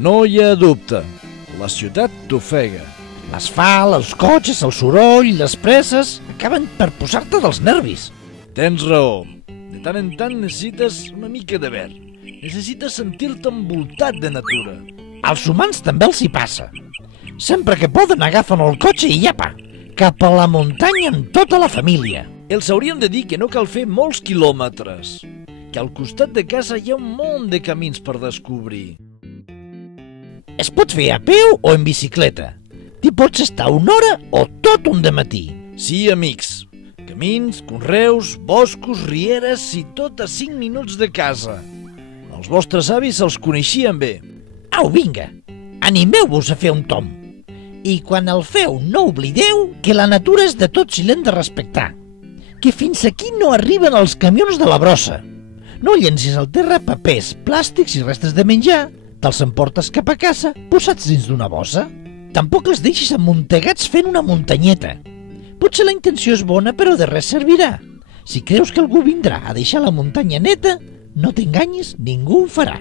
No hi ha dubte, la ciutat t'ofega. L'asfalt, els cotxes, el soroll, les presses, acaben per posar-te dels nervis. Tens raó. De tant en tant necessites una mica de verd. Necessites sentir-te envoltat de natura. Als humans també els hi passa. Sempre que poden agafen el cotxe i apa, cap a la muntanya amb tota la família. Els haurien de dir que no cal fer molts quilòmetres, que al costat de casa hi ha un munt de camins per descobrir. Es pot fer a peu o en bicicleta. T'hi pots estar una hora o tot un dematí. Sí, amics. Camins, conreus, boscos, rieres i tot a 5 minuts de casa. Els vostres avis els coneixien bé. Au, vinga, animeu-vos a fer un tomb. I quan el feu no oblideu que la natura és de tots i l'hem de respectar. Que fins aquí no arriben els camions de la brossa. No llencis al terra papers, plàstics i restes de menjar. Te'ls emportes cap a casa posats dins d'una bossa. Tampoc els deixis amuntegats fent una muntanyeta. Potser la intenció és bona, però de res servirà. Si creus que algú vindrà a deixar la muntanya neta, no t'enganyis, ningú ho farà.